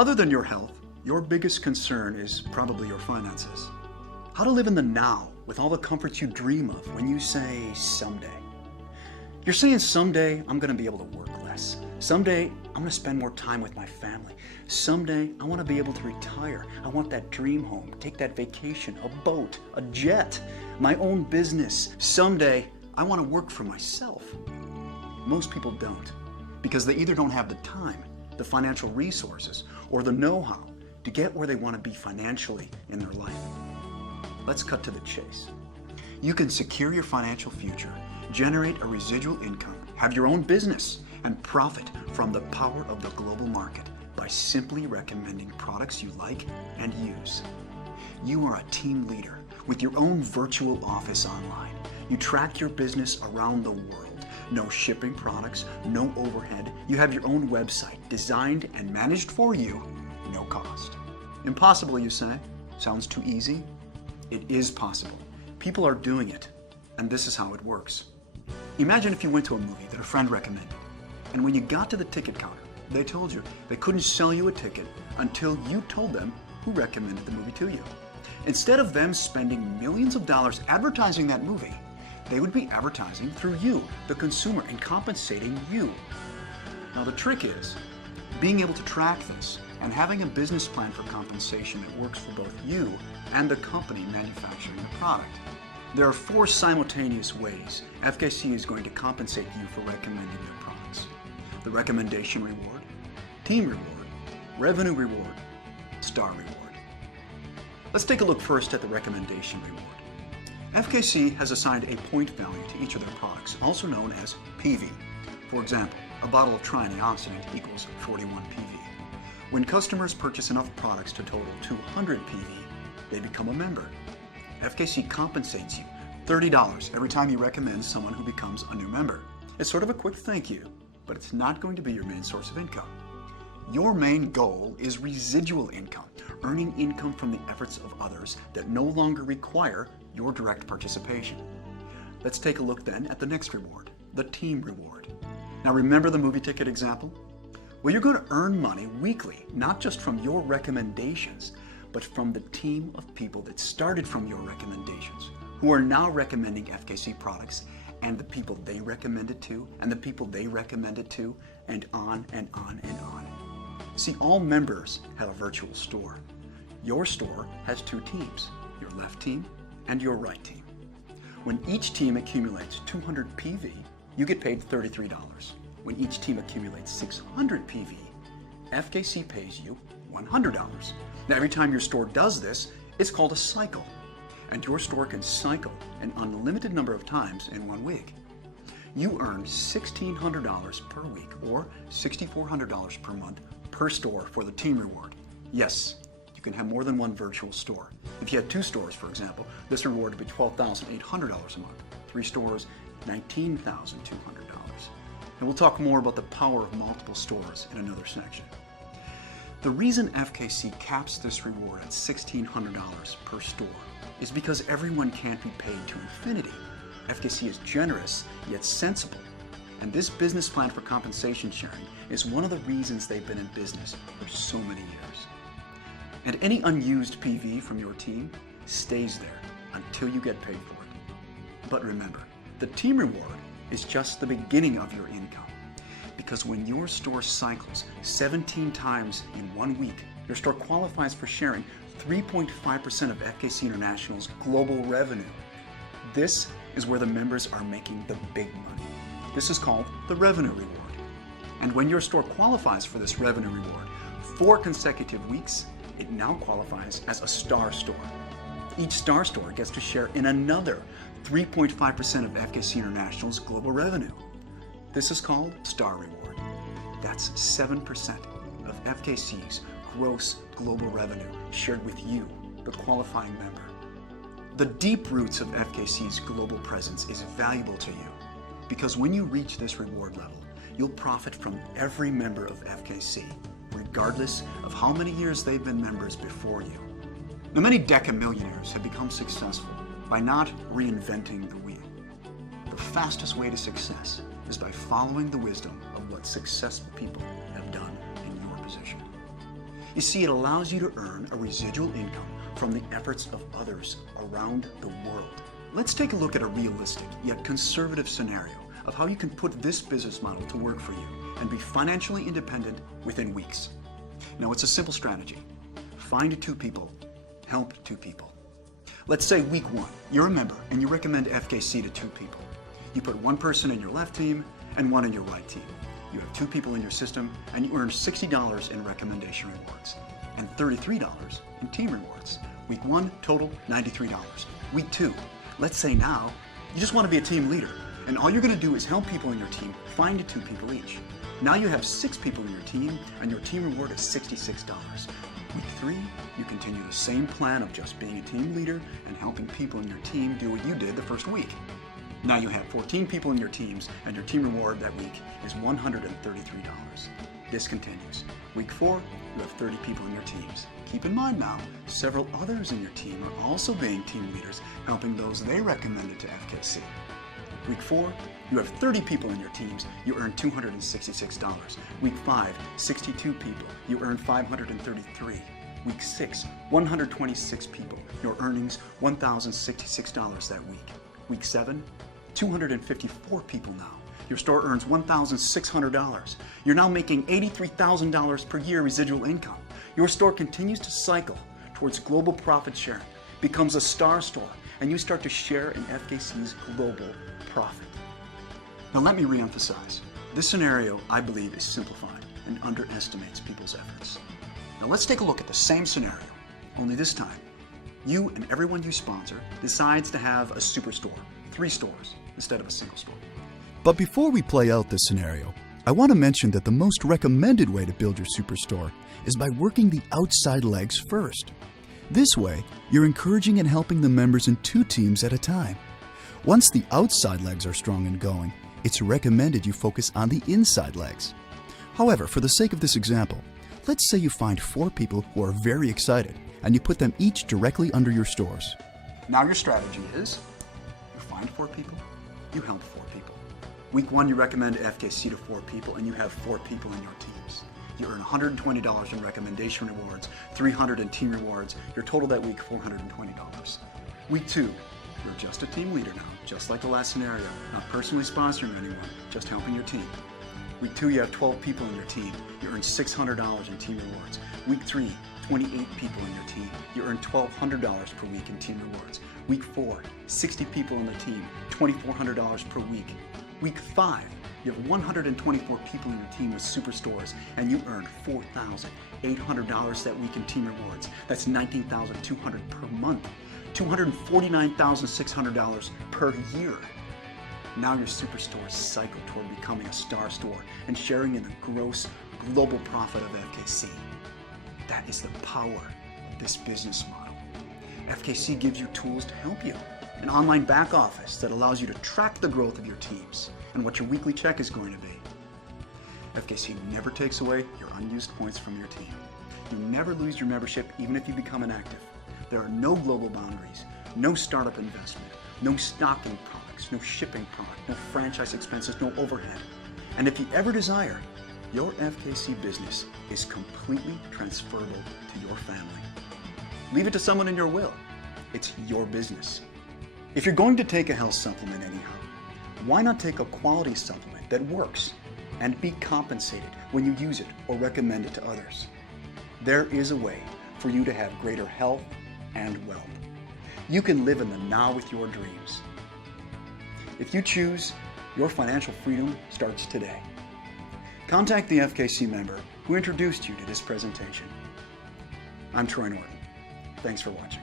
Other than your health, your biggest concern is probably your finances. How to live in the now with all the comforts you dream of when you say someday. You're saying someday I'm going to be able to work less. Someday I'm going to spend more time with my family. Someday I want to be able to retire. I want that dream home, take that vacation, a boat, a jet, my own business. Someday I want to work for myself. Most people don't, because they either don't have the time, the financial resources, or the know-how to get where they want to be financially in their life. Let's cut to the chase. You can secure your financial future, generate a residual income, have your own business, and profit from the power of the global market by simply recommending products you like and use. You are a team leader with your own virtual office online. You track your business around the world. No shipping products, no overhead. You have your own website designed and managed for you, no cost. Impossible, you say? Sounds too easy? It is possible. People are doing it, and this is how it works. Imagine if you went to a movie that a friend recommended, and when you got to the ticket counter, they told you they couldn't sell you a ticket until you told them who recommended the movie to you. Instead of them spending millions of dollars advertising that movie, they would be advertising through you, the consumer, and compensating you. Now the trick is being able to track this and having a business plan for compensation that works for both you and the company manufacturing the product. There are 4 simultaneous ways FKC is going to compensate you for recommending their products: the recommendation reward, team reward, revenue reward, star reward. Let's take a look first at the recommendation reward. FKC has assigned a point value to each of their products, also known as PV. For example, a bottle of triantioxidant equals 41 PV. When customers purchase enough products to total 200 PV, they become a member. FKC compensates you $30 every time you recommend someone who becomes a new member. It's sort of a quick thank you, but it's not going to be your main source of income. Your main goal is residual income, earning income from the efforts of others that no longer require your direct participation. Let's take a look then at the next reward, the team reward. Now remember the movie ticket example? Well, you're going to earn money weekly, not just from your recommendations, but from the team of people that started from your recommendations, who are now recommending FKC products, and the people they recommended to, and the people they recommended to, and on and on and on. See, all members have a virtual store. Your store has 2 teams, your left team and your right team. When each team accumulates 200 PV, you get paid $33. When each team accumulates 600 PV, FKC pays you $100. Now, every time your store does this, it's called a cycle, and your store can cycle an unlimited number of times in 1 week. You earn $1,600 per week or $6,400 per month per store for the team reward. Yes, you can have more than 1 virtual store. If you had 2 stores, for example, this reward would be $12,800 a month. 3 stores, $19,200. And we'll talk more about the power of multiple stores in another section. The reason FKC caps this reward at $1,600 per store is because everyone can't be paid to infinity. FKC is generous, yet sensible. And this business plan for compensation sharing is one of the reasons they've been in business for so many years. And any unused PV from your team stays there until you get paid for it. But remember, the team reward is just the beginning of your income. Because when your store cycles 17 times in 1 week, your store qualifies for sharing 3.5% of FKC International's global revenue. This is where the members are making the big money. This is called the revenue reward. And when your store qualifies for this revenue reward 4 consecutive weeks, it now qualifies as a star store. Each star store gets to share in another 3.5% of FKC International's global revenue. This is called star reward. That's 7% of FKC's gross global revenue shared with you, the qualifying member. The deep roots of FKC's global presence is valuable to you because when you reach this reward level, you'll profit from every member of FKC, regardless of how many years they've been members before you. Now, many decamillionaires have become successful by not reinventing the wheel. The fastest way to success is by following the wisdom of what successful people have done in your position. You see, it allows you to earn a residual income from the efforts of others around the world. Let's take a look at a realistic yet conservative scenario of how you can put this business model to work for you and be financially independent within weeks. Now, it's a simple strategy. Find 2 people, help 2 people. Let's say week 1, you're a member and you recommend FKC to 2 people. You put 1 person in your left team and 1 in your right team. You have 2 people in your system and you earn $60 in recommendation rewards and $33 in team rewards. Week 1, total $93. Week 2, let's say now you just want to be a team leader and all you're going to do is help people in your team find 2 people each. Now you have 6 people in your team and your team reward is $66. Week 3, you continue the same plan of just being a team leader and helping people in your team do what you did the first week. Now you have 14 people in your teams and your team reward that week is $133. This continues. Week 4, you have 30 people in your teams. Keep in mind now, several others in your team are also being team leaders, helping those they recommended to FKC. Week 4, you have 30 people in your teams, you earn $266. Week 5, 62 people, you earn $533. Week 6, 126 people, your earnings $1,066 that week. Week 7, 254 people now. Your store earns $1,600. You're now making $83,000 per year residual income. Your store continues to cycle towards global profit sharing, becomes a star store, and you start to share in FKC's global profit. Now let me reemphasize. This scenario, I believe, is simplified and underestimates people's efforts. Now let's take a look at the same scenario, only this time, you and everyone you sponsor decides to have a superstore, 3 stores, instead of a single store. But before we play out this scenario, I want to mention that the most recommended way to build your superstore is by working the outside legs first. This way, you're encouraging and helping the members in 2 teams at a time. Once the outside legs are strong and going, it's recommended you focus on the inside legs. However, for the sake of this example, let's say you find 4 people who are very excited and you put them each directly under your stores. Now your strategy is, you find 4 people, you help 4 people. Week 1, you recommend FKC to 4 people and you have 4 people in your teams. You earn $120 in recommendation rewards, $300 in team rewards, your total that week $420. Week 2, you're just a team leader now, just like the last scenario, not personally sponsoring anyone, just helping your team. Week 2, you have 12 people in your team. You earn $600 in team rewards. Week 3, 28 people in your team. You earn $1,200 per week in team rewards. Week 4, 60 people in the team, $2,400 per week. Week 5, you have 124 people in your team with superstores, and you earn $4,800 that week in team rewards. That's $19,200 per month, $249,600 per year. Now your superstores cycle toward becoming a star store and sharing in the gross global profit of FKC. That is the power of this business model. FKC gives you tools to help you. An online back office that allows you to track the growth of your teams and what your weekly check is going to be. FKC never takes away your unused points from your team. You never lose your membership even if you become inactive. There are no global boundaries, no startup investment, no stocking products, no shipping product, no franchise expenses, no overhead. And if you ever desire, your FKC business is completely transferable to your family. Leave it to someone in your will. It's your business. If you're going to take a health supplement anyhow, why not take a quality supplement that works and be compensated when you use it or recommend it to others? There is a way for you to have greater health and wealth. You can live in the now with your dreams. If you choose, your financial freedom starts today. Contact the FKC member who introduced you to this presentation. I'm Troy Norton. Thanks for watching.